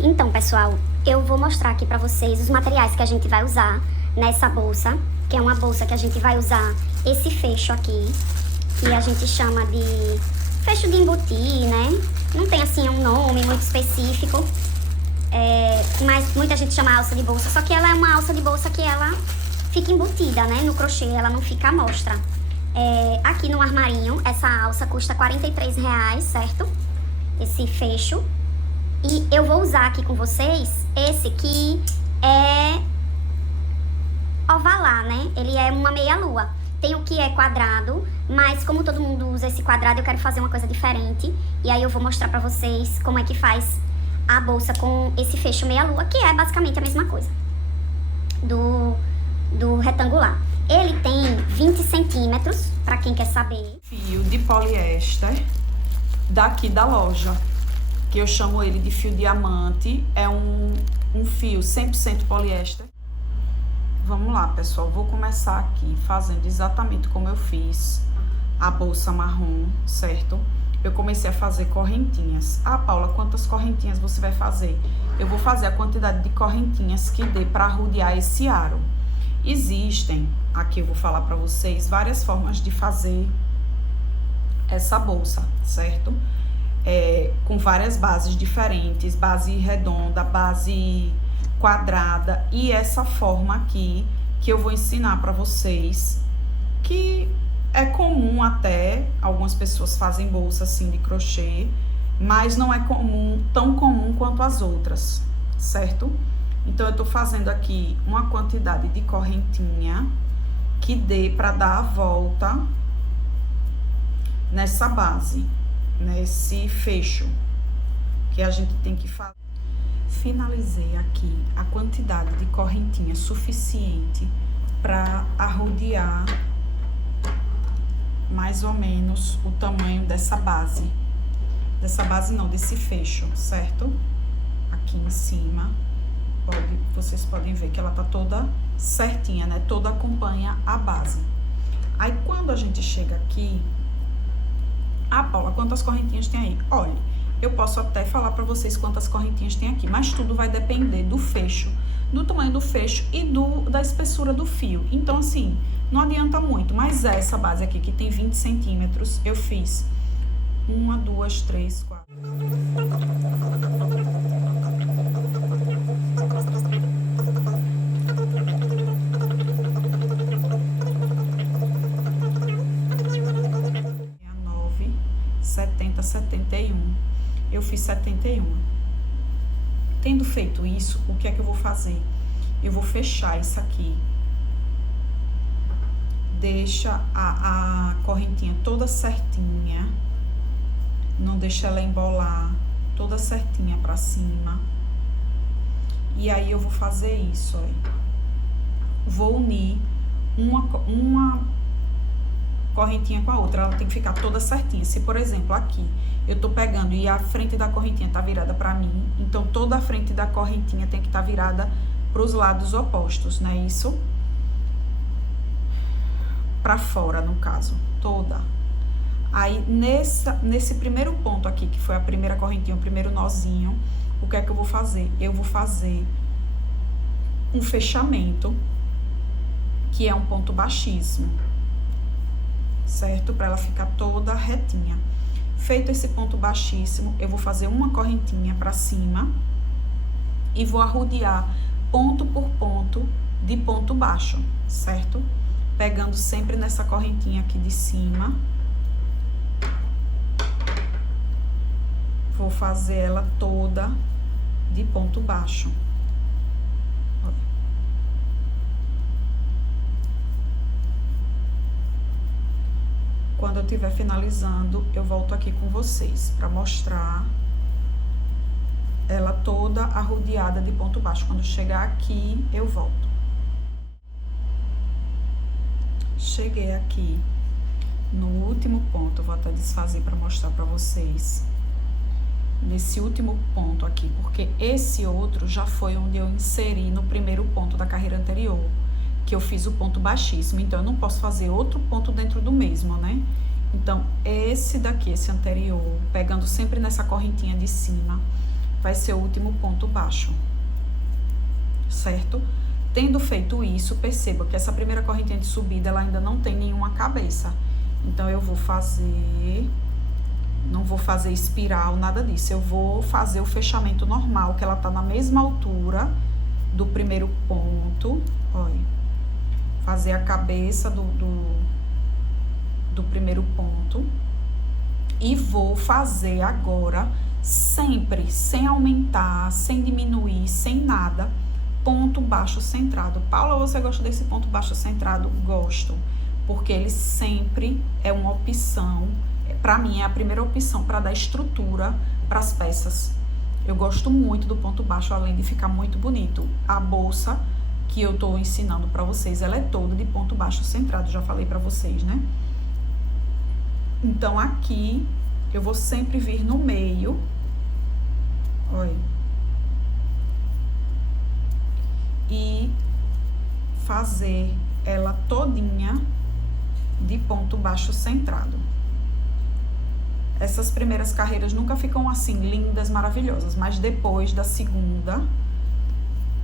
Então, pessoal, eu vou mostrar aqui pra vocês os materiais que a gente vai usar nessa bolsa, que é uma bolsa que a gente vai usar esse fecho aqui, que a gente chama de fecho de embutir, né? Não tem assim um nome muito específico, mas muita gente chama alça de bolsa, só que ela é uma alça de bolsa que ela fica embutida, né? No crochê, ela não fica à mostra. Aqui no armarinho, essa alça custa R$43, certo? Esse fecho. E eu vou usar aqui com vocês esse que é ovalar, né? Ele é uma meia-lua. Tem o que é quadrado, mas como todo mundo usa esse quadrado, eu quero fazer uma coisa diferente. E aí eu vou mostrar pra vocês como é que faz a bolsa com esse fecho meia-lua, que é basicamente a mesma coisa do retangular. Ele tem 20 centímetros, pra quem quer saber. Fio de poliéster daqui da loja, que eu chamo ele de fio diamante. É um fio 100% poliéster. Vamos lá, pessoal, vou começar aqui fazendo exatamente como eu fiz a bolsa marrom, certo? Eu comecei a fazer correntinhas. Ah, Paula, quantas correntinhas você vai fazer? Eu vou fazer a quantidade de correntinhas que dê para rodear esse aro. Existem, aqui eu vou falar para vocês, várias formas de fazer essa bolsa, certo? Com várias bases diferentes, base redonda, base quadrada, e essa forma aqui que eu vou ensinar para vocês, que é comum até, algumas pessoas fazem bolsa assim de crochê, mas não é comum, tão comum quanto as outras, certo? Então eu tô fazendo aqui uma quantidade de correntinha que dê para dar a volta nessa base, nesse fecho que a gente tem que fazer. Finalizei aqui a quantidade de correntinha suficiente para arrodear mais ou menos o tamanho dessa base. Dessa base não, desse fecho, certo? Aqui em cima, vocês podem ver que ela tá toda certinha, né? Toda acompanha a base. Aí quando a gente chega aqui, ah, Paula, quantas correntinhas tem aí? Olha, eu posso até falar para vocês quantas correntinhas tem aqui, mas tudo vai depender do fecho, do tamanho do fecho e da espessura do fio. Então, assim, não adianta muito, mas essa base aqui, que tem 20 centímetros, eu fiz 1, 2, 3, 4. Eu fiz 71. Tendo feito isso, o que é que eu vou fazer? Eu vou fechar isso aqui. Deixa a correntinha toda certinha. Não deixa ela embolar. Toda certinha pra cima. E aí eu vou fazer isso, ó. Vou unir uma correntinha com a outra, ela tem que ficar toda certinha. Se, por exemplo, aqui eu tô pegando e a frente da correntinha tá virada pra mim, então toda a frente da correntinha tem que estar virada pros lados opostos, né? Isso pra fora, no caso, toda. Aí, nesse primeiro ponto aqui, que foi a primeira correntinha, o primeiro nozinho, o que é que eu vou fazer? Eu vou fazer um fechamento, que é um ponto baixíssimo, certo? Para ela ficar toda retinha. Feito esse ponto baixíssimo, eu vou fazer uma correntinha para cima e vou arrodear ponto por ponto de ponto baixo, certo? Pegando sempre nessa correntinha aqui de cima. Vou fazer ela toda de ponto baixo. Quando eu estiver finalizando, eu volto aqui com vocês para mostrar ela toda arrodeada de ponto baixo. Quando chegar aqui, eu volto. Cheguei aqui no último ponto, eu vou até desfazer para mostrar para vocês. Nesse último ponto aqui, porque esse outro já foi onde eu inseri no primeiro ponto da carreira anterior, que eu fiz o ponto baixíssimo, então eu não posso fazer outro ponto dentro do mesmo, né? Então, esse daqui, esse anterior, pegando sempre nessa correntinha de cima, vai ser o último ponto baixo, certo? Tendo feito isso, perceba que essa primeira correntinha de subida, ela ainda não tem nenhuma cabeça. Então, eu vou fazer... Não vou fazer espiral, nada disso. Eu vou fazer o fechamento normal, que ela tá na mesma altura do primeiro ponto. Olha. Fazer a cabeça do primeiro ponto. E vou fazer agora, sempre, sem aumentar, sem diminuir, sem nada, ponto baixo centrado. Paula, você gosta desse ponto baixo centrado? Gosto, porque ele sempre é uma opção, para mim é a primeira opção para dar estrutura para as peças. Eu gosto muito do ponto baixo, além de ficar muito bonito. A bolsa que eu tô ensinando para vocês, ela é toda de ponto baixo centrado, já falei para vocês, né? Então, aqui, eu vou sempre vir no meio, olha, e fazer ela todinha de ponto baixo centrado. Essas primeiras carreiras nunca ficam assim, lindas, maravilhosas, mas depois da segunda,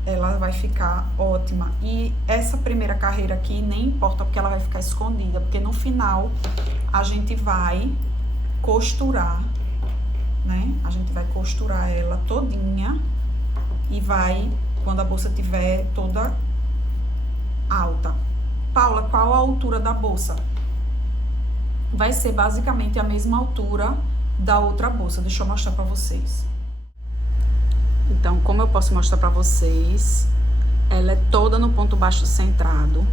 ela vai ficar ótima. E essa primeira carreira aqui, nem importa, porque ela vai ficar escondida, porque no final a gente vai costurar, né? A gente vai costurar ela todinha e vai, quando a bolsa tiver toda alta. Paula, qual a altura da bolsa? Vai ser basicamente a mesma altura da outra bolsa. Deixa eu mostrar pra vocês. Então, como eu posso mostrar pra vocês, ela é toda no ponto baixo centrado.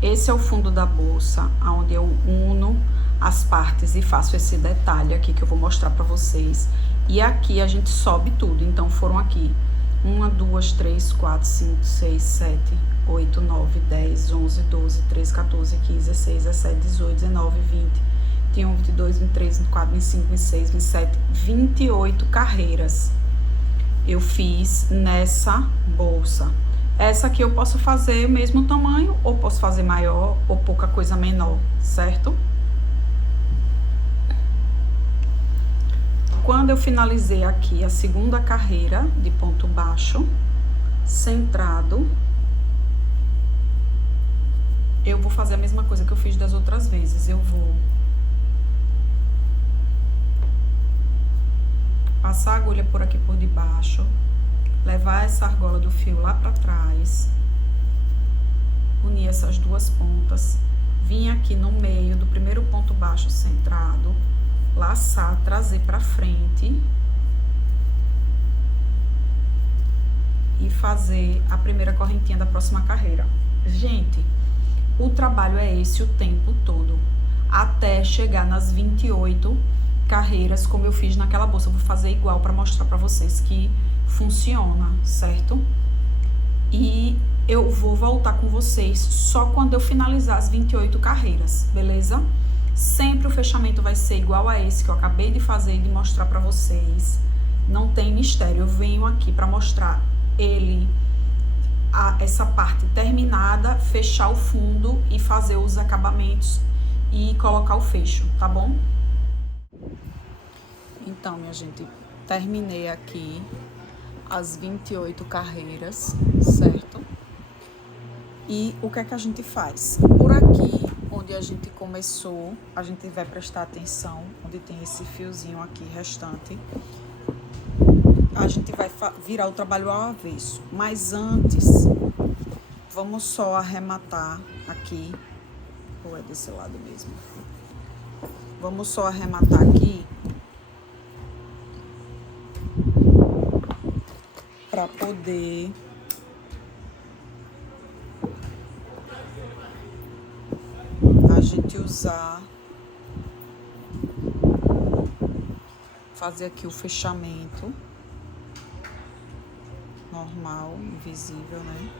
Esse é o fundo da bolsa, onde eu uno as partes e faço esse detalhe aqui que eu vou mostrar pra vocês. E aqui a gente sobe tudo. Então, foram aqui 1, 2, 3, 4, 5, 6, 7, 8, 9, 10, 11, 12, 13, 14, 15, 16, 17, 18, 19, 20, 21, 22, 23, 24, 25, 26, 27, 28 carreiras eu fiz nessa bolsa. Essa aqui eu posso fazer o mesmo tamanho, ou posso fazer maior, ou pouca coisa menor, certo? Quando eu finalizei aqui a segunda carreira de ponto baixo, centrado, eu vou fazer a mesma coisa que eu fiz das outras vezes. Eu vou passar a agulha por aqui por debaixo, levar essa argola do fio lá pra trás, unir essas duas pontas, vir aqui no meio do primeiro ponto baixo centrado, laçar, trazer pra frente e fazer a primeira correntinha da próxima carreira. Gente, o trabalho é esse o tempo todo, até chegar nas 28 carreiras, como eu fiz naquela bolsa. Eu vou fazer igual para mostrar para vocês que funciona, certo? E eu vou voltar com vocês só quando eu finalizar as 28 carreiras, beleza? Sempre o fechamento vai ser igual a esse que eu acabei de fazer e de mostrar para vocês. Não tem mistério. Eu venho aqui para mostrar ele, essa parte terminada, fechar o fundo e fazer os acabamentos e colocar o fecho, tá bom? Então, minha gente, terminei aqui as 28 carreiras, certo? E o que é que a gente faz? Por aqui, onde a gente começou, a gente vai prestar atenção, onde tem esse fiozinho aqui restante, a gente vai virar o trabalho ao avesso. Mas antes, vamos só arrematar aqui, ou é desse lado mesmo? Vamos só arrematar aqui para poder a gente usar, fazer aqui o fechamento normal, invisível, né?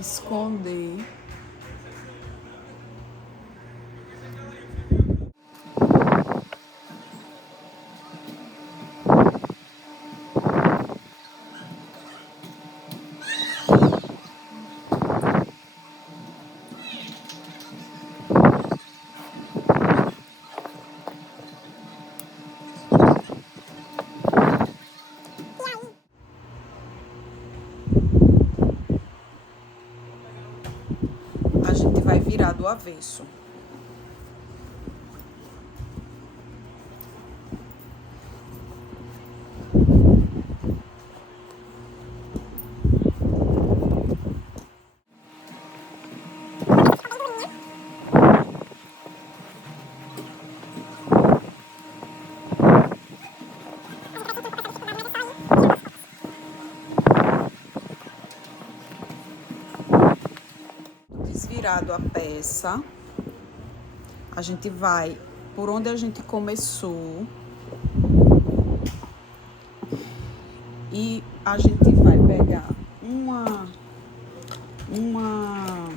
Esconder. virar do avesso. Desvirado a peça, a gente vai por onde a gente começou e a gente vai pegar uma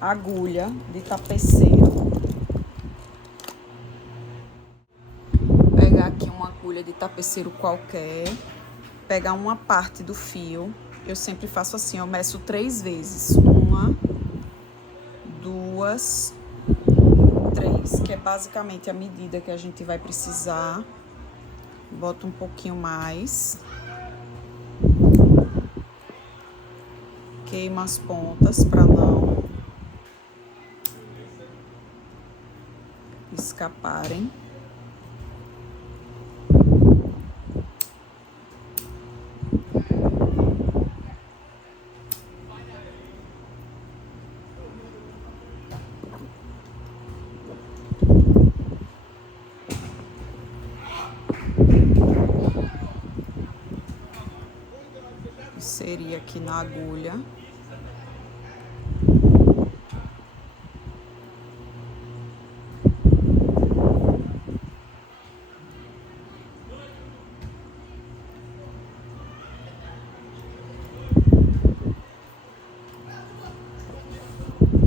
agulha de tapeceiro, pegar aqui uma agulha de tapeceiro qualquer, pegar uma parte do fio. Eu sempre faço assim, eu meço 3 vezes. 1, 2, 3, que é basicamente a medida que a gente vai precisar. Boto um pouquinho mais. Queima as pontas para não escaparem. Inserir aqui na agulha.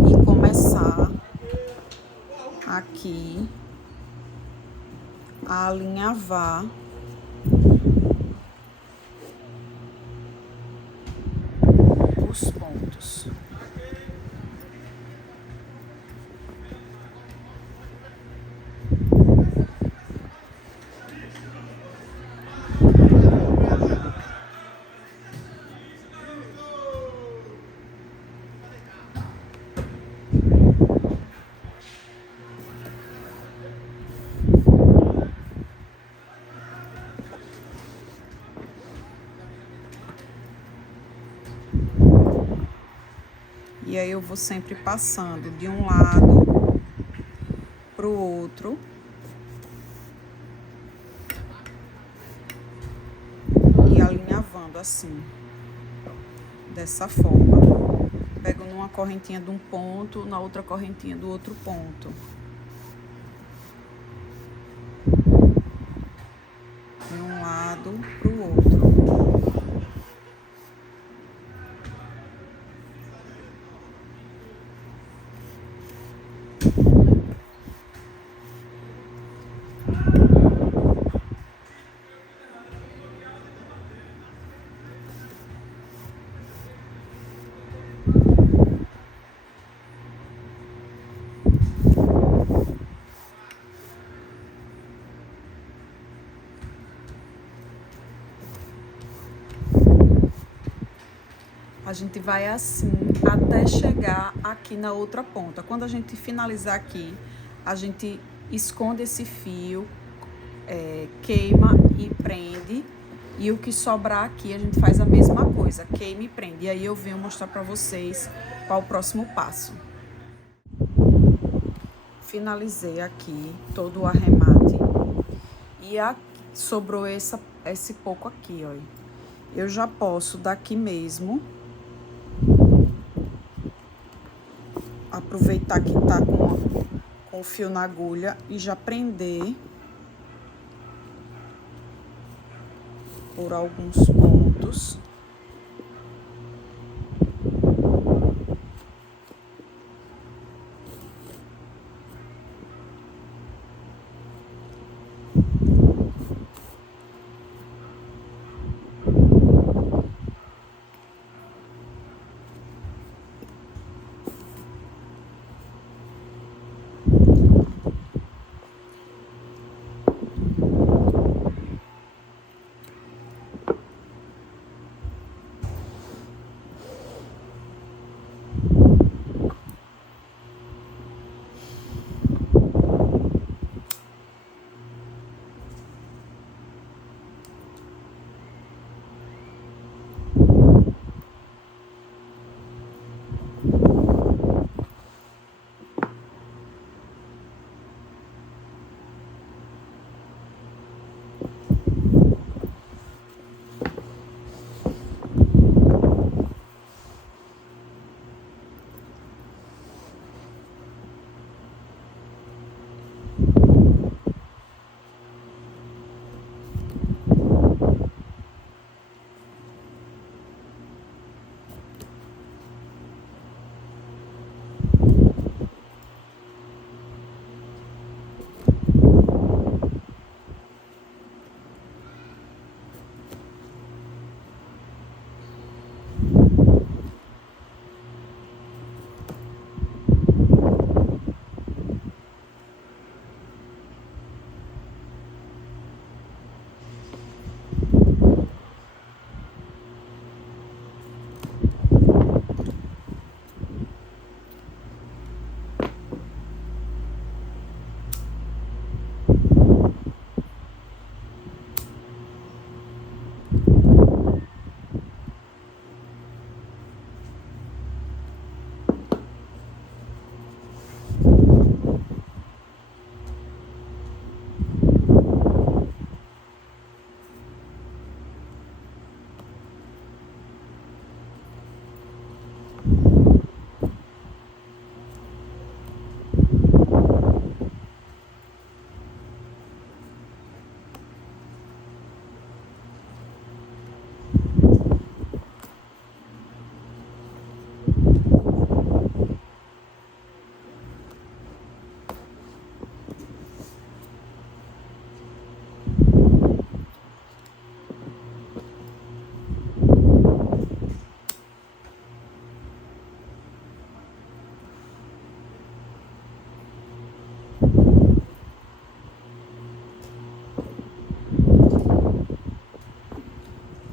E começar aqui a alinhavar os pontos. E aí eu vou sempre passando de um lado pro outro. E alinhavando assim, dessa forma. Pego numa correntinha de um ponto, na outra correntinha do outro ponto. De um lado pro outro. A gente vai assim até chegar aqui na outra ponta. Quando a gente finalizar aqui, a gente esconde esse fio, queima e prende. E o que sobrar aqui, a gente faz a mesma coisa, queima e prende. E aí eu venho mostrar pra vocês qual o próximo passo. Finalizei aqui todo o arremate. E sobrou esse pouco aqui, ó. Eu já posso daqui mesmo aproveitar que tá com o fio na agulha e já prender por alguns pontos.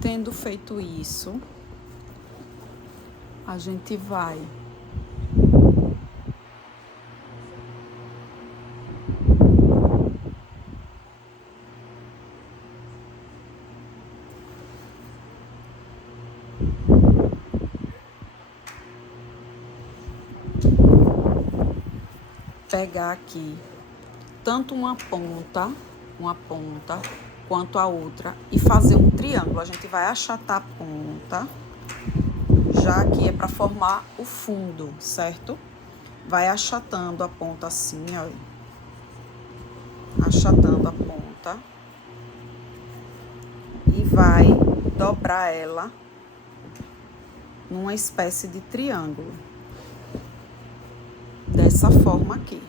Tendo feito isso, a gente vai pegar aqui tanto uma ponta quanto a outra e fazer um triângulo. A gente vai achatar a ponta, já que é para formar o fundo, certo? Vai achatando a ponta assim, ó. Achatando a ponta. E vai dobrar ela numa espécie de triângulo. Dessa forma aqui.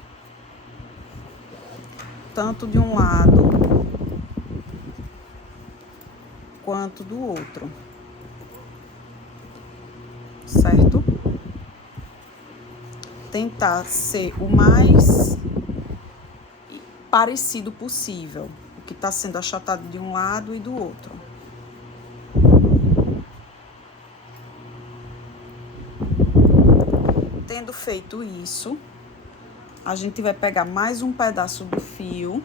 Tanto de um lado quanto do outro, certo? Tentar ser o mais parecido possível, o que está sendo achatado de um lado e do outro. Tendo feito isso, a gente vai pegar mais um pedaço do fio.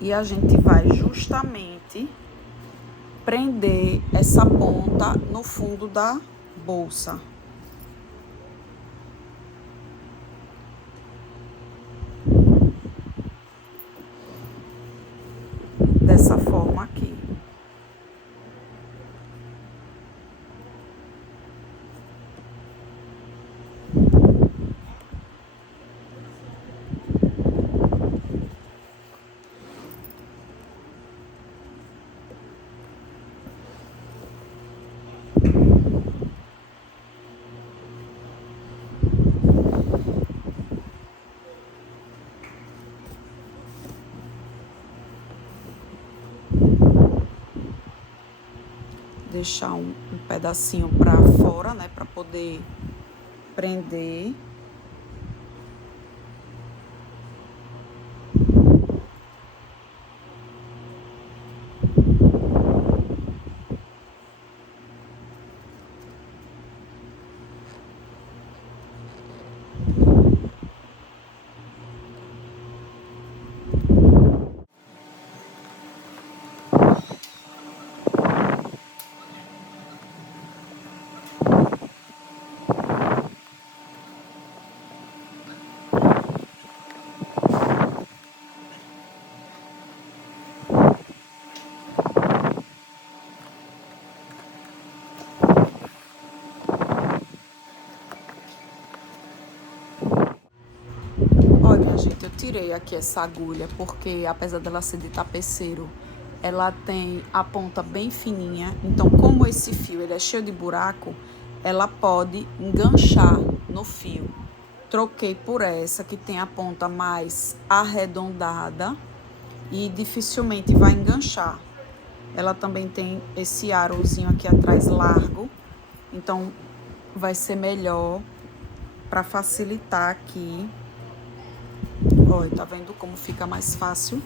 E a gente vai justamente prender essa ponta no fundo da bolsa. Dessa forma aqui. Deixar um pedacinho para fora, né, para poder prender. tirei aqui essa agulha, porque apesar dela ser de tapeceiro, ela tem a ponta bem fininha. Então, como esse fio ele é cheio de buraco, ela pode enganchar no fio. Troquei por essa, que tem a ponta mais arredondada e dificilmente vai enganchar. Ela também tem esse arozinho aqui atrás largo, então vai ser melhor para facilitar aqui. Olha, tá vendo como fica mais fácil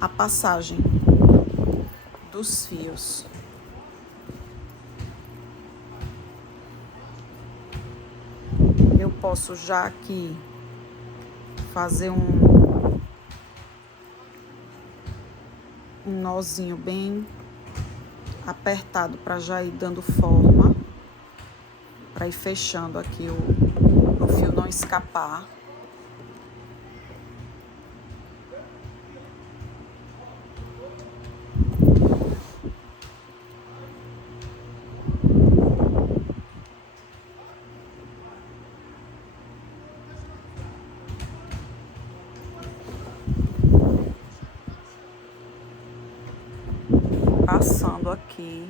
a passagem dos fios. Eu posso já aqui fazer um nozinho bem apertado para já ir dando forma, para ir fechando aqui o fio não escapar. Passando aqui.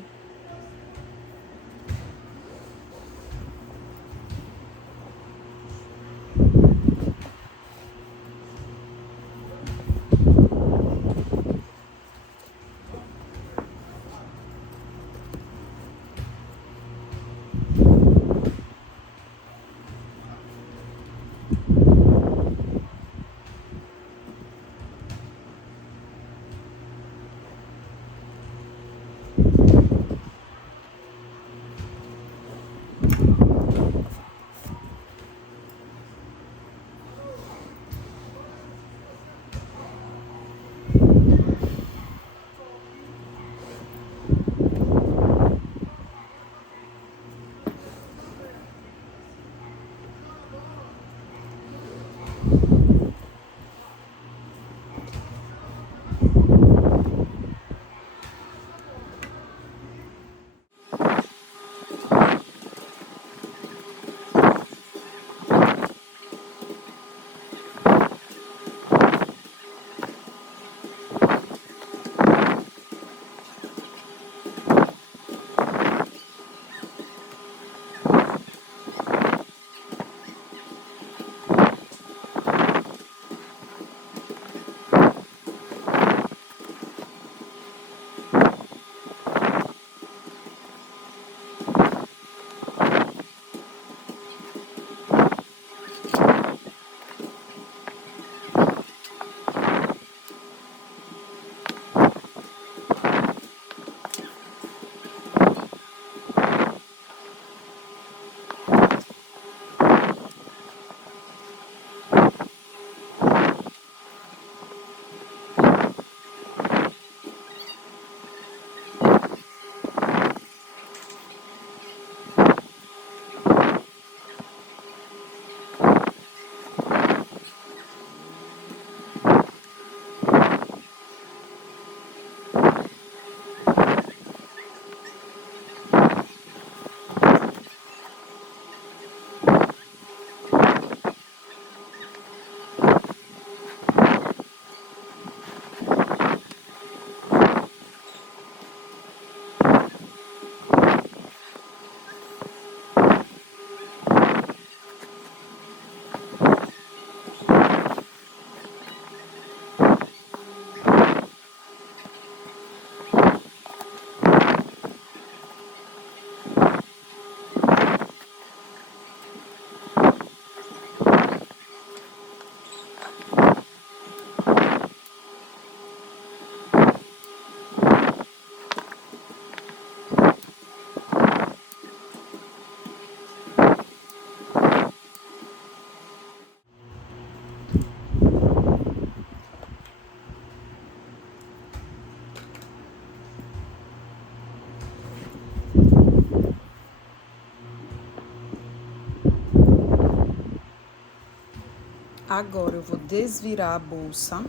Agora eu vou desvirar a bolsa.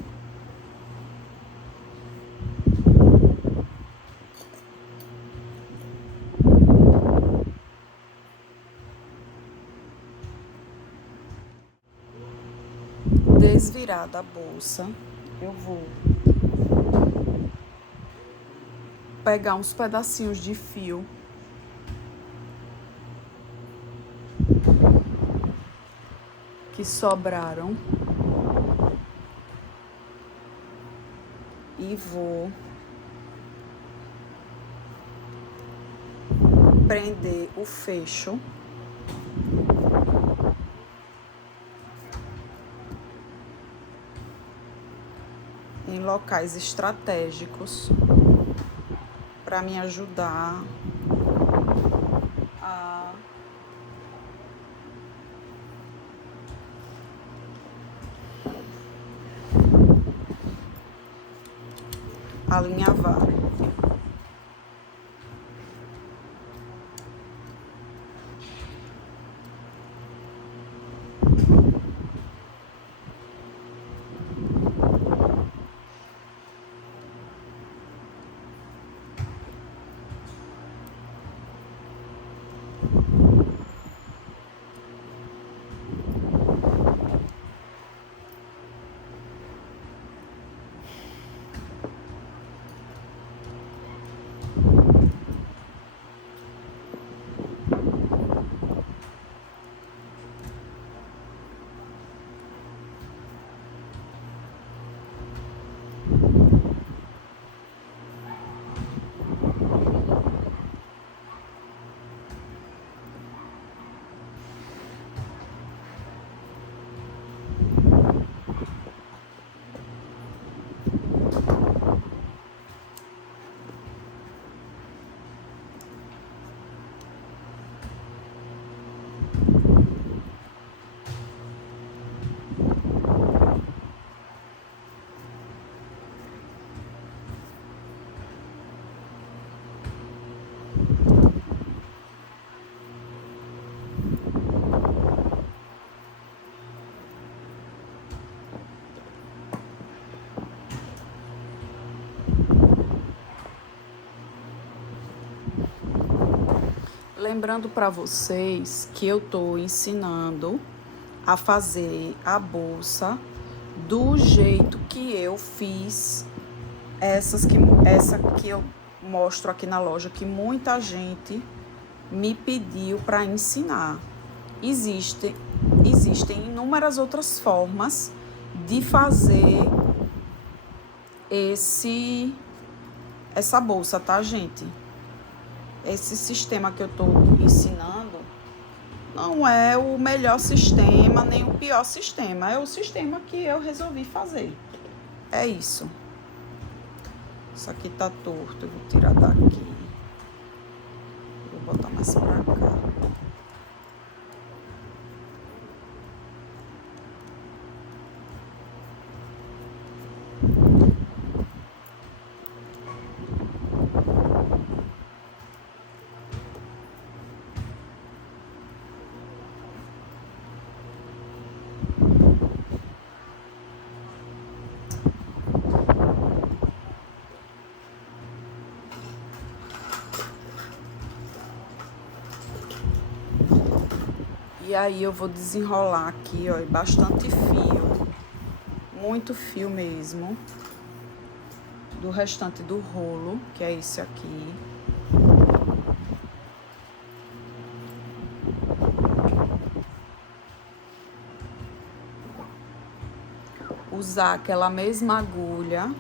desvirar da bolsa, eu vou pegar uns pedacinhos de fio que sobraram e vou prender o fecho em locais estratégicos para me ajudar a alinhavar. Lembrando para vocês que eu tô ensinando a fazer a bolsa do jeito que eu fiz essa que eu mostro aqui na loja, que muita gente me pediu para ensinar. Existem inúmeras outras formas de fazer essa bolsa, tá, gente? Esse sistema que eu tô ensinando não é o melhor sistema, nem o pior sistema. É o sistema que eu resolvi fazer. É isso. Isso aqui tá torto, eu vou tirar daqui. Vou botar mais pra cá. E aí eu vou desenrolar aqui, ó, bastante fio, muito fio mesmo, do restante do rolo, que é esse aqui. Usar aquela mesma agulha.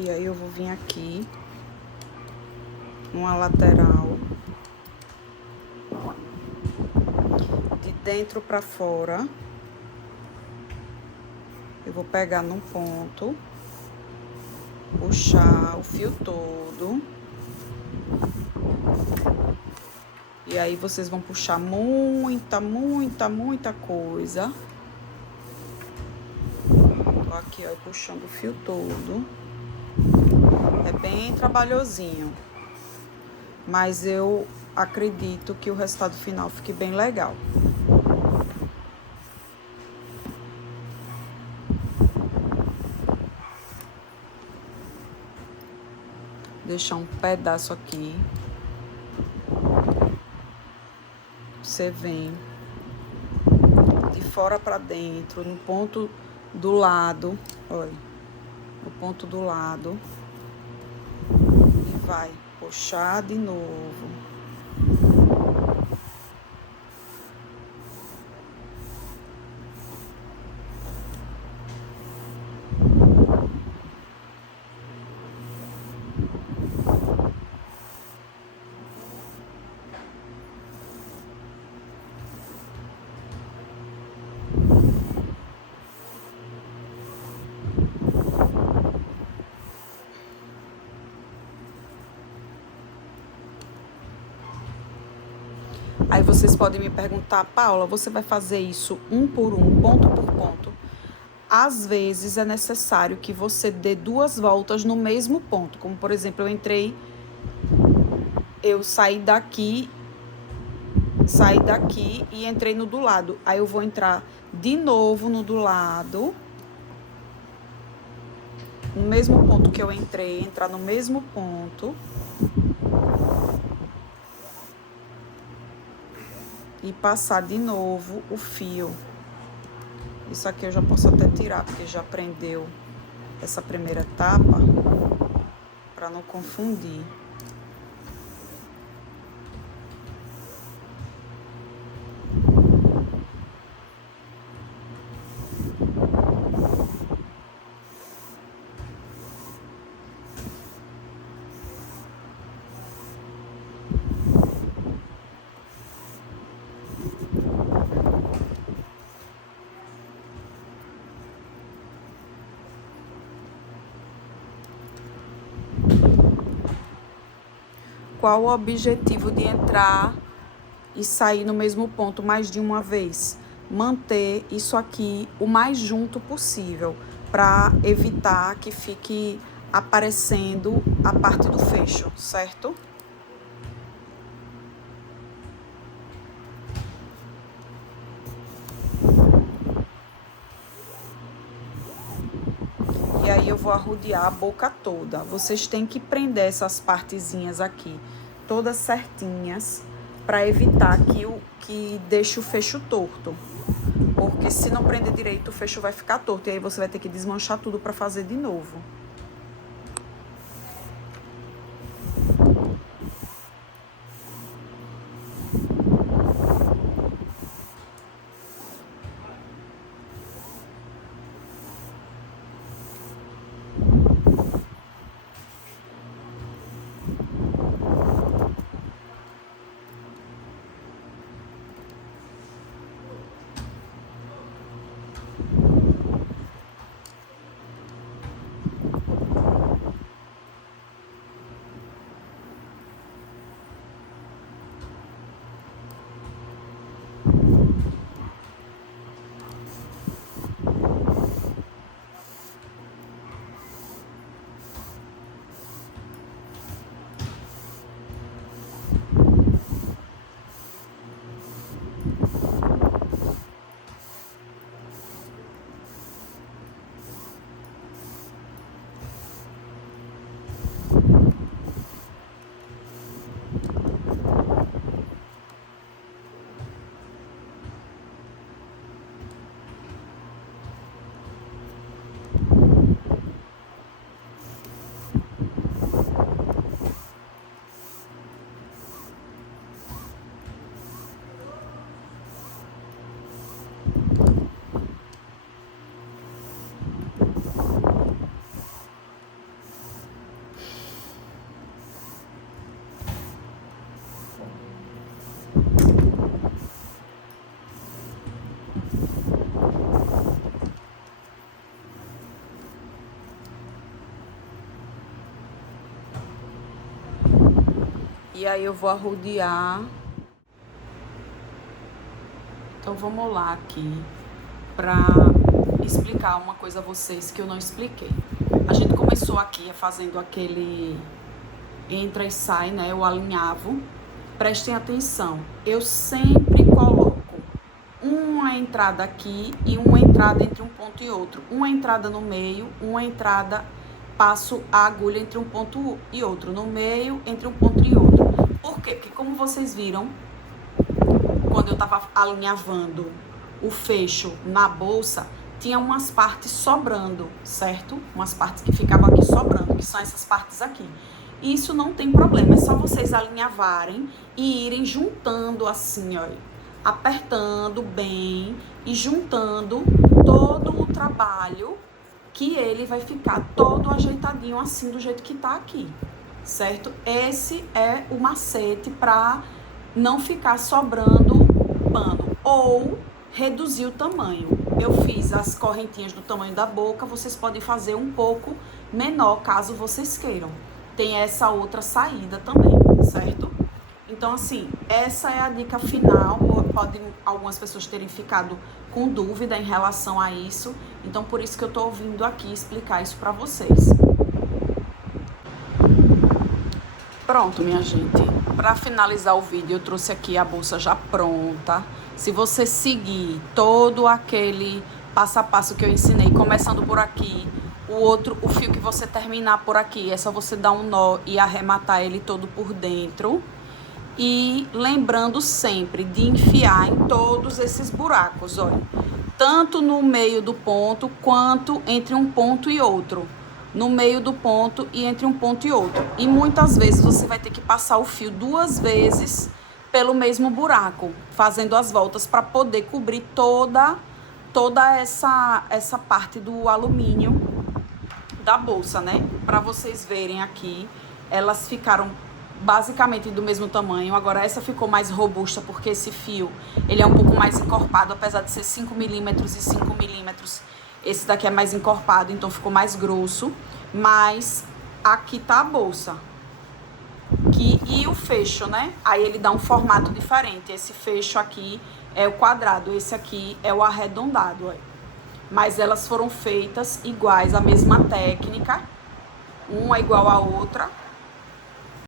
E aí eu vou vir aqui, uma lateral, de dentro pra fora. Eu vou pegar num ponto, puxar o fio todo. E aí vocês vão puxar muita coisa. Tô aqui, ó, puxando o fio todo. É bem trabalhosinho, mas eu acredito que o resultado final fique bem legal. Deixar um pedaço aqui. Você vem de fora para dentro, no ponto do lado, olha, no ponto do lado, e vai puxar de novo. Aí vocês podem me perguntar, Paula, você vai fazer isso um por um, ponto por ponto? Às vezes é necessário que você dê 2 voltas no mesmo ponto. Como, por exemplo, eu saí daqui e entrei no do lado. Aí eu vou entrar de novo no do lado, no mesmo ponto que eu entrei, entrar no mesmo ponto. E passar de novo o fio. Isso aqui eu já posso até tirar, porque já prendeu essa primeira etapa, para não confundir. Qual o objetivo de entrar e sair no mesmo ponto mais de uma vez? Manter isso aqui o mais junto possível, para evitar que fique aparecendo a parte do fecho, certo? E aí eu vou arrodear a boca toda. Vocês têm que prender essas partezinhas aqui, todas certinhas, para evitar que deixe o fecho torto. Porque se não prender direito, o fecho vai ficar torto. E aí você vai ter que desmanchar tudo para fazer de novo. E aí eu vou arrodear. Então vamos lá aqui para explicar uma coisa a vocês que eu não expliquei. A gente começou aqui fazendo aquele entra e sai, né? O alinhavo. Prestem atenção, eu sempre coloco uma entrada aqui e uma entrada entre um ponto e outro. Uma entrada no meio, uma entrada, passo a agulha entre um ponto e outro. No meio, entre um ponto e outro. Por quê? Porque como vocês viram, quando eu tava alinhavando o fecho na bolsa, tinha umas partes sobrando, certo? Umas partes que ficavam aqui sobrando, que são essas partes aqui. Isso não tem problema, é só vocês alinhavarem e irem juntando assim, ó, apertando bem e juntando todo o trabalho, que ele vai ficar todo ajeitadinho assim, do jeito que tá aqui, certo? Esse é o macete para não ficar sobrando pano ou reduzir o tamanho. Eu fiz as correntinhas do tamanho da boca, vocês podem fazer um pouco menor, caso vocês queiram. Tem essa outra saída também, certo? Então, assim, essa é a dica final. Podem algumas pessoas terem ficado com dúvida em relação a isso. Então, por isso que eu tô vindo aqui explicar isso pra vocês. Pronto, minha gente. Para finalizar o vídeo, eu trouxe aqui a bolsa já pronta. Se você seguir todo aquele passo a passo que eu ensinei, começando por aqui, o fio que você terminar por aqui, é só você dar um nó e arrematar ele todo por dentro. E lembrando sempre de enfiar em todos esses buracos, olha. Tanto no meio do ponto, quanto entre um ponto e outro. No meio do ponto e entre um ponto e outro. E muitas vezes você vai ter que passar o fio 2 vezes pelo mesmo buraco, fazendo as voltas para poder cobrir toda essa parte do alumínio da bolsa, né? Para vocês verem aqui, elas ficaram basicamente do mesmo tamanho. Agora essa ficou mais robusta porque esse fio, ele é um pouco mais encorpado, apesar de ser 5 milímetros e 5 milímetros. Esse daqui é mais encorpado, então ficou mais grosso. Mas aqui tá a bolsa. E o fecho, né? Aí ele dá um formato diferente. Esse fecho aqui é o quadrado, esse aqui é o arredondado, ó. Mas elas foram feitas iguais, a mesma técnica, uma igual a outra,